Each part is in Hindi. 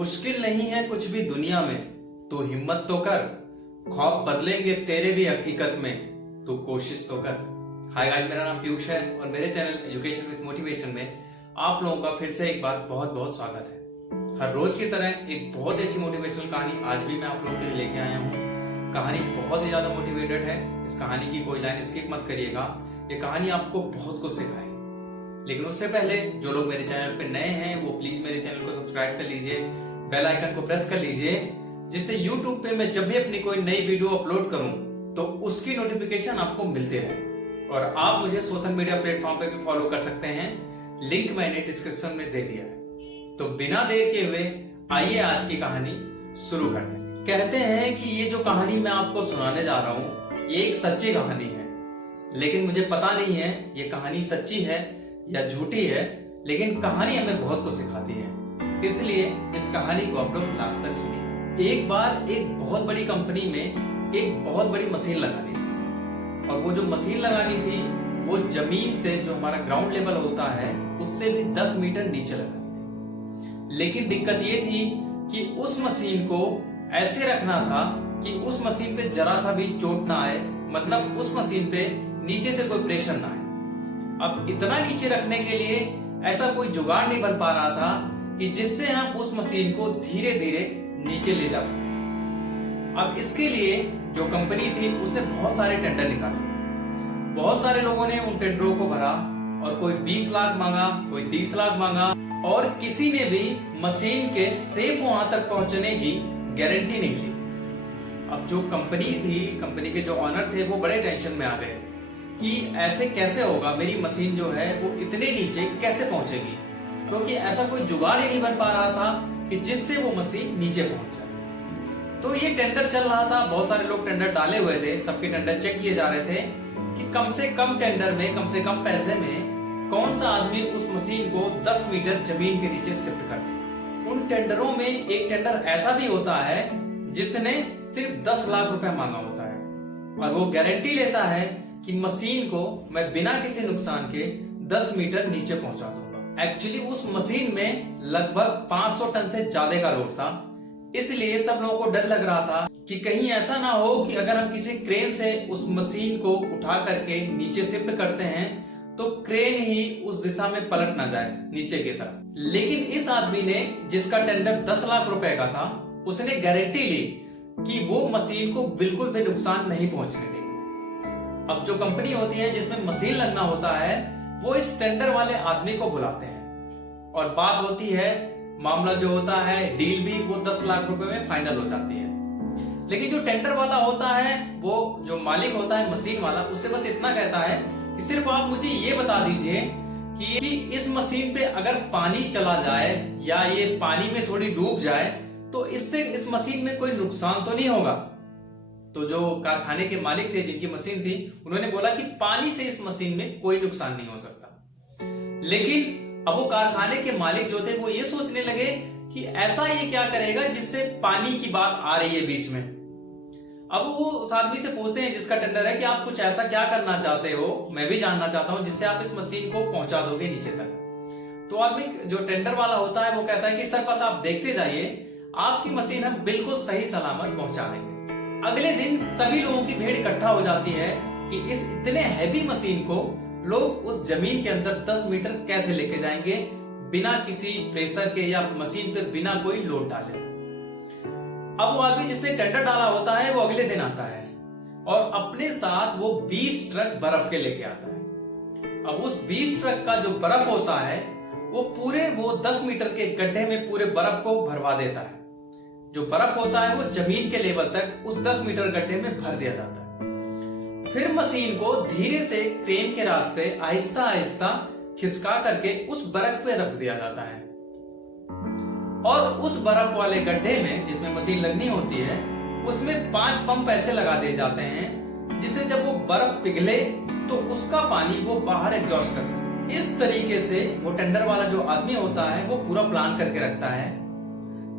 मुश्किल नहीं है कुछ भी दुनिया में, तू हिम्मत तो कर। ख्वाब बदलेंगे तेरे भी हकीकत में, तू कोशिश तो कर। हाय गाइस, मेरा नाम पीयूष है और मेरे चैनल एजुकेशन विद मोटिवेशन में आप लोगों का फिर से एक बार बहुत बहुत स्वागत है। हर रोज की तरह एक बहुत ही अच्छी मोटिवेशनल कहानी आज भी मैं आप लोगों के लिए लेके आया हूँ। कहानी बहुत ही ज्यादा मोटिवेटेड है। इस कहानी की कोई लाइन स्किप मत करिएगा। ये कहानी आपको बहुत कुछ सिखाएगी। लेकिन उससे पहले जो लोग मेरे चैनल पे नए हैं वो प्लीज मेरे चैनल को सब्सक्राइब कर लीजिए, बेल आइकन को प्रेस कर लीजिए, जिससे YouTube पे मैं जब भी अपनी कोई नई वीडियो अपलोड करूं तो उसकी नोटिफिकेशन आपको मिलते रहे। और आप मुझे सोशल मीडिया प्लेटफॉर्म पे भी फॉलो कर सकते हैं, लिंक मैंने डिस्क्रिप्शन में दे दिया है। तो बिना देर के हुए आइए आज की कहानी शुरू करते हैं। कहते हैं कि ये जो कहानी मैं आपको सुनाने जा रहा हूं ये एक सच्ची कहानी है, लेकिन मुझे पता नहीं है ये कहानी सच्ची है या झूठी है, लेकिन कहानी हमें बहुत कुछ सिखाती है, इसलिए इस कहानी को आप लोग लास्ट तक सुनिए। एक बार एक बहुत बड़ी कंपनी में एक बहुत बड़ी मशीन लगानी थी, और वो जो मशीन लगानी थी वो जमीन से, जो हमारा ग्राउंड लेवल होता है, उससे भी 10 मीटर नीचे लगानी थी। लेकिन दिक्कत ये थी कि उस मशीन को ऐसे रखना था कि उस मशीन पे जरा सा भी चोट ना आए, मतलब उस मशीन पे नीचे से कोई प्रेशर ना आए। अब इतना नीचे रखने के लिए ऐसा कोई जुगाड़ नहीं बन पा रहा था कि जिससे हम उस मशीन को धीरे धीरे नीचे ले जा सके। अब इसके लिए जो कंपनी थी उसने बहुत सारे टेंडर निकाले। बहुत सारे लोगों ने उन टेंडरों को भरा, और कोई 20 लाख मांगा, कोई 30 लाख मांगा, और किसी ने भी मशीन के सेफ वहां तक पहुंचने की गारंटी नहीं ली। अब जो कंपनी थी, कंपनी के जो ऑनर थे, वो बड़े टेंशन में आ गए कि ऐसे कैसे होगा, मेरी मशीन जो है वो इतने नीचे कैसे पहुंचेगी, क्योंकि ऐसा कोई जुगाड़ ही नहीं बन पा रहा था कि जिससे वो मशीन नीचे पहुंच जाए। तो ये टेंडर चल रहा था, बहुत सारे लोग टेंडर डाले हुए थे, सबके टेंडर चेक किए जा रहे थे कि कम से कम टेंडर में, कम से कम पैसे में कौन सा आदमी उस मशीन को 10 मीटर जमीन के नीचे शिफ्ट कर दे। उन टेंडरों में एक टेंडर ऐसा भी होता है जिसने सिर्फ 10 लाख रुपए मांगा होता है, और वो गारंटी लेता है कि मशीन को मैं बिना किसी नुकसान के 10 मीटर नीचे पहुंचा दूंगा। एक्चुअली उस मशीन में लगभग 500 टन से ज्यादा का लोड था, इसलिए सब लोगों को डर लग रहा था कि कहीं ऐसा ना हो कि अगर हम किसी क्रेन से उस मशीन को उठा करके नीचे शिफ्ट करते हैं तो क्रेन ही उस दिशा में पलट ना जाए नीचे की तरफ। लेकिन इस आदमी ने, जिसका टेंडर 10 लाख रुपए का था, उसने गारंटी ली कि वो मशीन को बिल्कुल भी नुकसान नहीं पहुंचने देगी। अब जो कंपनी होती है जिसमें मशीन लगना होता है, वो इस टेंडर वाले आदमी को बुलाते हैं और बात होती है, मामला जो होता है, डील भी वो 10 लाख रुपए में फाइनल हो जाती है। लेकिन जो टेंडर वाला होता है, वो जो मालिक होता है मशीन वाला, उससे बस इतना कहता है कि सिर्फ आप मुझे ये बता दीजिए कि इस मशीन पे अगर पानी चला जाए या ये पानी में थोड़ी डूब जाए तो इससे इस मशीन में कोई नुकसान तो नहीं होगा। तो जो कारखाने के मालिक थे, जिनकी मशीन थी, उन्होंने बोला कि पानी से इस मशीन में कोई नुकसान नहीं हो सकता। लेकिन अब वो कारखाने के मालिक जो थे वो ये सोचने लगे कि ऐसा ये क्या करेगा जिससे पानी की बात आ रही है बीच में। अब वो उस आदमी से पूछते हैं जिसका टेंडर है कि आप कुछ ऐसा क्या करना चाहते हो, मैं भी जानना चाहता हूं, जिससे आप इस मशीन को पहुंचा दोगे नीचे तक। तो आदमी जो टेंडर वाला होता है वो कहता है कि सर बस आप देखते जाइए, आपकी मशीन हम बिल्कुल सही सलामत पहुंचा देंगे। अगले दिन सभी लोगों की भीड़ इकट्ठा हो जाती है कि इस इतने हैवी मशीन को लोग उस जमीन के अंदर 10 मीटर कैसे लेके जाएंगे बिना किसी प्रेशर के, या मशीन पे बिना कोई लोड डाले। अब वो आदमी जिसने टेंडर डाला होता है वो अगले दिन आता है और अपने साथ वो 20 ट्रक बर्फ के लेके आता है। अब उस 20 ट्रक का जो बर्फ होता है वो पूरे वो 10 मीटर के गड्ढे में पूरे बर्फ को भरवा देता है। जो बर्फ होता है वो जमीन के लेवल तक उस 10 मीटर गड्ढे में भर दिया जाता है। फिर मशीन को धीरे से क्रेन के रास्ते आहिस्ता आहिस्ता खिसका करके उस बर्फ पे रख दिया जाता है, और उस बर्फ वाले गड्ढे में जिसमें मशीन लगनी होती है उसमें 5 पंप ऐसे लगा दिए जाते हैं जिससे जब वो बर्फ पिघले तो उसका पानी वो बाहर एग्जॉस्ट कर सके। इस तरीके से वो टेंडर वाला जो आदमी होता है वो पूरा प्लान करके रखता है।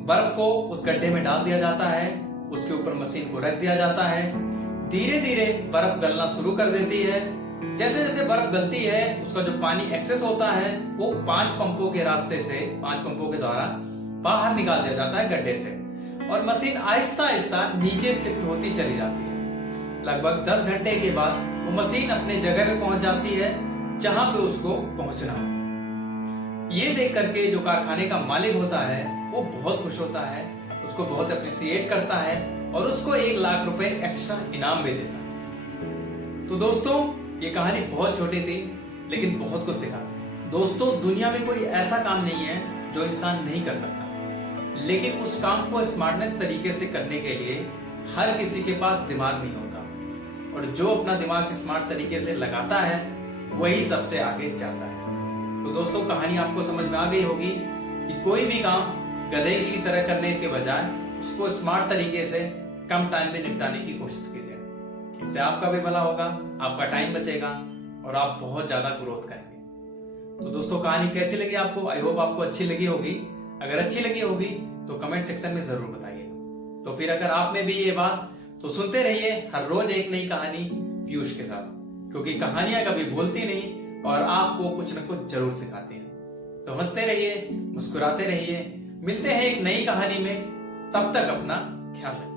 बर्फ को उस गड्ढे में डाल दिया जाता है, उसके ऊपर मशीन को रख दिया जाता है, धीरे धीरे बर्फ गलना शुरू कर देती है। जैसे जैसे बर्फ गलती है उसका जो पानी एक्सेस होता है वो 5 पंपों के रास्ते से, 5 पंपों के द्वारा बाहर निकाल दिया जाता है गड्ढे से और मशीन आहिस्ता आहिस्ता नीचे शिफ्ट होती चली जाती है। लगभग 10 घंटे के बाद वो मशीन अपने जगह पे पहुंच जाती है जहां पे उसको पहुंचना होता है। ये देख करके जो कारखाने का मालिक होता है वो बहुत खुश होता है, उसको बहुत अप्रिशिएट करता है और उसको 1 लाख रुपए एक्स्ट्रा इनाम भी देता है। तो दोस्तों ये कहानी बहुत छोटी थी लेकिन बहुत कुछ सिखाती है। दोस्तों दुनिया में कोई ऐसा काम नहीं है जो इंसान नहीं कर सकता, लेकिन उस काम को स्मार्टनेस तरीके से करने के लिए हर किसी के पास दिमाग नहीं होता और जो अपना दिमाग स्मार्ट तरीके से लगाता है वही सबसे आगे जाता है। तो दोस्तों कहानी आपको समझ में आ गई होगी कि कोई भी काम गधे की तरह करने के बजाय उसको स्मार्ट तरीके से कम टाइम में निपटाने की कोशिश कीजिए। इससे आपका भी भला होगा, आपका टाइम बचेगा और आप बहुत ज्यादा ग्रोथ करेंगे। तो दोस्तों कहानी कैसी लगी आपको? आई होप आपको अच्छी लगी होगी। अगर अच्छी लगी होगी तो कमेंट सेक्शन में जरूर बताइए। तो फिर अगर आप में भी ये बात तो सुनते रहिए हर रोज एक नई कहानी पीयूष के साथ, क्योंकि कहानियां कभी भूलती नहीं और आपको कुछ न कुछ जरूर सिखाती हैं। तो हंसते रहिए, मुस्कुराते रहिए, मिलते हैं एक नई कहानी में। तब तक अपना ख्याल रखिए।